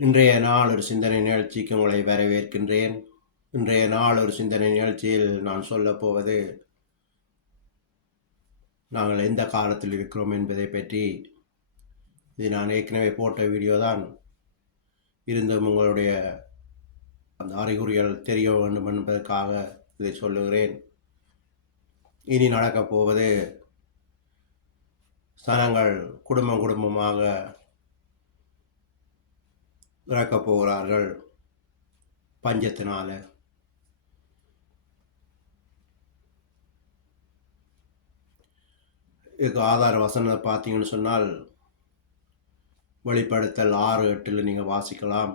இன்றைய நாள் ஒரு சிந்தனை நிகழ்ச்சிக்கு உங்களை வரவேற்கின்றேன். இன்றைய நாள் ஒரு சிந்தனை நிகழ்ச்சியில் நான் சொல்லப் போவது, நாங்கள் எந்த காலத்தில் இருக்கிறோம் என்பதை பற்றி. இது நான் ஏற்கனவே போட்ட வீடியோ தான். இருந்தும் உங்களுடைய அந்த அறிகுறிகள் தெரிய வேண்டும் என்பதற்காக இதை சொல்லுகிறேன். இனி நடக்கப் போவது, சனங்கள் குடும்பம் குடும்பமாக இறக்கப் போகிறார்கள் பஞ்சத்தினால. இதுக்கு ஆதார வசனத்தை பார்த்தீங்கன்னு சொன்னால், வெளிப்படுத்தல் 6:8 நீங்கள் வாசிக்கலாம்.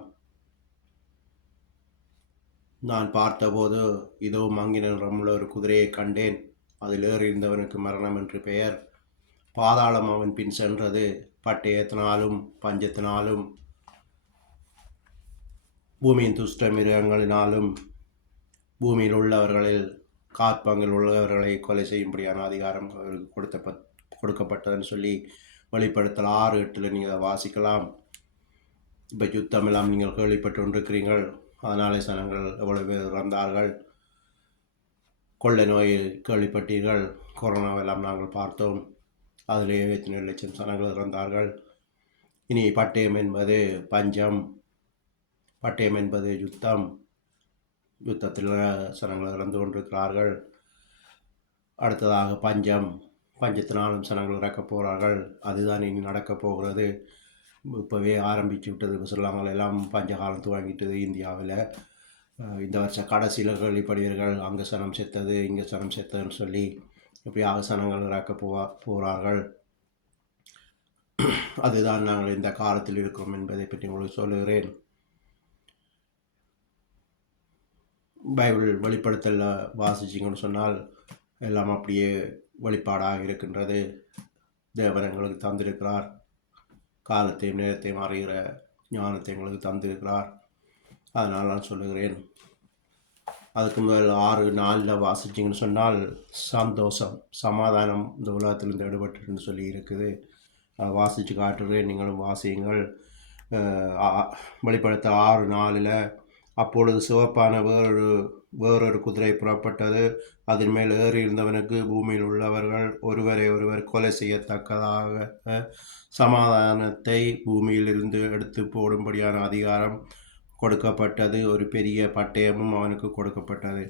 நான் பார்த்தபோது, இதோ மங்கின நிறமுள்ள ஒரு குதிரையை கண்டேன். அதில் ஏறியிருந்தவனுக்கு மரணம் என்று பெயர். பாதாளம் அவன் பின் சென்றது. பட்டயத்தினாலும் பஞ்சத்தினாலும் பூமியின் துஷ்ட மிருகங்களினாலும் பூமியில் உள்ளவர்களில் காற்பங்கில் உள்ளவர்களை கொலை செய்யும்படியான அதிகாரம் அவருக்கு கொடுக்கப்பட்டதுன்னு சொல்லி வெளிப்படுத்தல் 6:8 நீங்கள் வாசிக்கலாம். இப்போ யுத்தமெல்லாம் நீங்கள் கேள்விப்பட்டு கொண்டிருக்கிறீர்கள். அதனாலே சனங்கள் எவ்வளவு பேர் இறந்தார்கள். கொள்ளை நோயில் கேள்விப்பட்டீர்கள். கொரோனாவெல்லாம் நாங்கள் பார்த்தோம். அதிலேயே 7 லட்சம் சனங்கள் இறந்தார்கள். இனி பட்டயம் என்பது பஞ்சம், பட்டயம் என்பது யுத்தம். யுத்தத்தில் சனங்கள் இறந்து கொண்டிருக்கிறார்கள். அடுத்ததாக பஞ்சம், பஞ்சத்தினாலும் சனங்கள் இறக்கப் போகிறார்கள். அதுதான் இனி நடக்கப் போகிறது. இப்போவே ஆரம்பித்து விட்டது. சொல்லாமல் எல்லாம் பஞ்சகாலம் துவங்கிட்டது இந்தியாவில். இந்த வருஷம் கடைசியில் கேள்விப்படுவீர்கள், அங்கே சனம் செத்தது, இங்கே சனம் செத்ததுன்னு சொல்லி. இப்படியாக சனங்கள் இறக்க போகிறார்கள். அதுதான் நாங்கள் இந்த காலத்தில் இருக்கிறோம் என்பதை பற்றி உங்களுக்கு சொல்லுகிறேன். பைபிள் வெளிப்படுத்தல வாசிச்சிங்கன்னு சொன்னால் எல்லாம் அப்படியே வெளிப்பாடாக இருக்கின்றது. தேவன் எங்களுக்கு தந்திருக்கிறார். காலத்தையும் நேரத்தையும் அறிகிற ஞானத்தை எங்களுக்கு தந்திருக்கிறார். அதனால் நான் சொல்லுகிறேன். அதுக்கு முதல் 6:4 வாசிச்சிங்கன்னு சொன்னால், சந்தோஷம், சமாதானம் இந்த உலகத்திலிருந்து எடுபட்டுன்னு சொல்லி இருக்குது. வாசித்து காட்டுறேன், நீங்களும் வாசியுங்கள். வெளிப்படுத்த 6:4 அப்பொழுது சிவப்பான வேறொரு குதிரை புறப்பட்டது. அதன் மேல் ஏறி இருந்தவனுக்கு பூமியில் உள்ளவர்கள் ஒருவரை ஒருவர் கொலை செய்யத்தக்கதாக சமாதானத்தை பூமியில் இருந்து எடுத்து போடும்படியான அதிகாரம் கொடுக்கப்பட்டது. ஒரு பெரிய பட்டயமும் அவனுக்கு கொடுக்கப்பட்டது.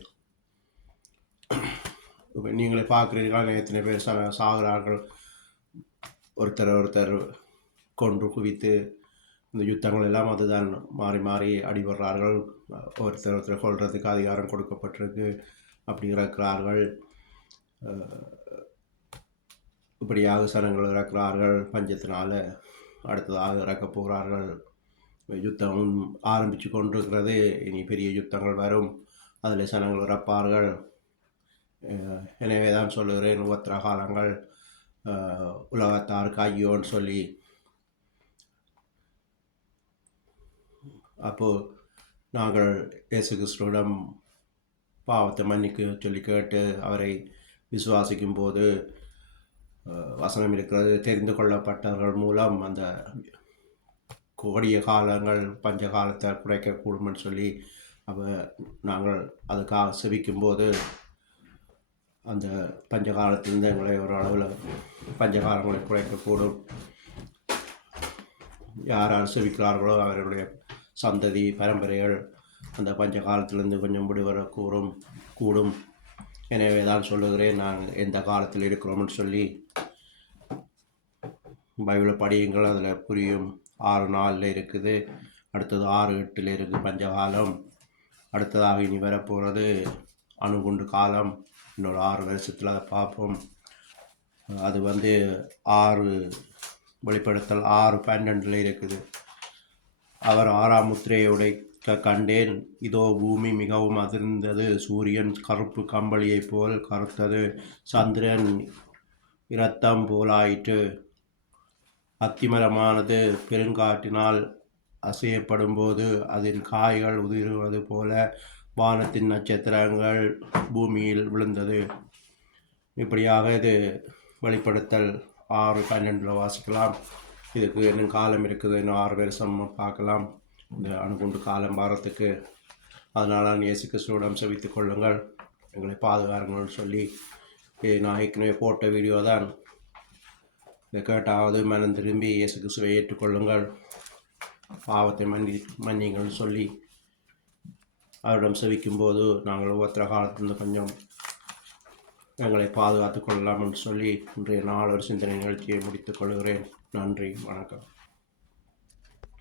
நீங்களே பார்க்குறீர்கள், எத்தனை பேர் சாகிறார்கள். ஒருத்தர் கொன்று குவித்து இந்த யுத்தங்கள் எல்லாம் அதுதான் மாறி மாறி அடிபடுறார்கள். ஒருத்தர் கொள்றதுக்கு அதிகாரம் கொடுக்கப்பட்டிருக்கு. அப்படி இறக்கிறார்கள். இப்படியாக சனங்கள் இறக்கிறார்கள் பஞ்சத்தினால. அடுத்ததாக இறக்கப் போகிறார்கள். யுத்தம் ஆரம்பித்து கொண்டிருக்கிறது. இனி பெரிய யுத்தங்கள் வரும். அதில் சனங்கள் இறப்பார்கள். எனவே தான் சொல்லுகிறேன், உபத்திர காலங்கள் உலகத்தாருக்கு ஐயோன்னு சொல்லி. அப்போது நாங்கள் இயேசு கிறிஸ்துவிடம் பாவத்தை மன்னிக்க சொல்லி கேட்டு அவரை விசுவாசிக்கும் போது வசனம் இருக்கிறது, தெரிந்து கொள்ளப்பட்டவர்கள் மூலம் அந்த கொடிய காலங்கள் பஞ்ச காலத்தை குறைக்கக்கூடும்னு சொல்லி நாங்கள் அதுக்காக செபிக்கும்போது அந்த பஞ்ச காலத்திலிருந்து எங்களை ஒரு அளவில் பஞ்சகாலங்களை குறைக்கக்கூடும். யார் யார் செபிக்கிறார்களோ அவர்களுடைய சந்ததி பரம்பரைகள் அந்த பஞ்ச காலத்திலிருந்து கொஞ்சம் விடுவர கூடும். எனவே தான் சொல்லுகிறேன், நாங்கள் எந்த காலத்தில் இருக்கிறோம்னு சொல்லி பைபிளை படியுங்கள். அதில் புரியும். 6:4 இருக்குது. அடுத்தது 6:8 இருக்குது பஞ்சகாலம். அடுத்ததாக இனி வரப்போகிறது அணுகுண்டு காலம். இன்னொரு 6 வருஷத்தில் அதை பார்ப்போம். அது 6 வெளிப்படுத்தல் 6:12 இருக்குது. அவர் 6ஆம் முத்திரையை உடைக்க கண்டேன். இதோ பூமி மிகவும் அதிர்ந்தது. சூரியன் கருப்பு கம்பளியைப் போல் கருத்தது. சந்திரன் இரத்தம் போலாயிற்று. அத்திமரமானது பெருங்காற்றினால் அசையப்படும் போது அதன் காய்கள் உதிர்வது போல வானத்தின் நட்சத்திரங்கள் பூமியில் விழுந்தது. இப்படியாக இது வெளிப்படுத்தல் 6:12 வாசிக்கலாம். இதுக்கு இன்னும் காலம் இருக்குது. இன்னும் 6 வருஷம் பார்க்கலாம். இந்த அணுகுண்டு காலம் வாரத்துக்கு அதனால் இயேசு கிறிஸ்துவிடம் செவித்துக் கொள்ளுங்கள், எங்களை பாதுகாருங்கள்னு சொல்லி நான் ஏற்கனவே போட்ட வீடியோ தான். இதை கேட்டாவது மனம் திரும்பி இயேசு கிறிஸ்துவை ஏற்றுக்கொள்ளுங்கள், பாவத்தை மன்னிங்கள்னு சொல்லி அவரிடம் செவிக்கும்போது நாங்கள் ஒவ்வொருத்தர காலத்திலிருந்து கொஞ்சம் எங்களை பாதுகாத்து கொள்ளலாம் என்று சொல்லி இன்றைய நாள் ஒரு சிந்தனை நிகழ்ச்சியை முடித்துக் கொள்கிறேன். நன்றி, வணக்கம்.